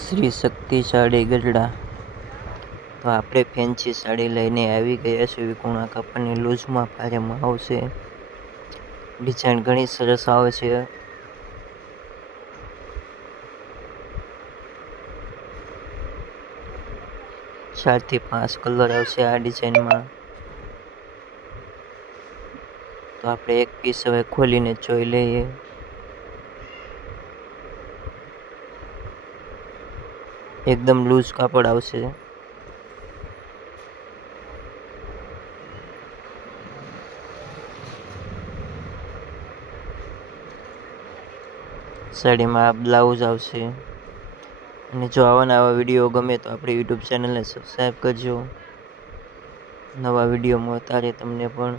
શ્રી શક્તિ ગઢડા તો આપણે ફેન્સી સાડી લઈને આવી ગયા છે વિકુણા કાપડની લૂઝમાં. ભારેમાં આવશે ડિઝાઇન ઘણી સરસ આવે છે. ચારથી પાંચ કલર આવશે આ ડિઝાઇનમાં. તો આપણે એક પીસ હવે ખોલીને જોઈ લઈએ. એકદમ લૂઝ કાપડ આવશે. સાડીમાં બ્લાઉઝ આવશે. અને જો આવા નવા વીડિયો ગમે તો આપણી યુટ્યુબ ચેનલને સબસ્ક્રાઈબ કરજો. નવા વીડિયો મળતા રહે તમને પણ.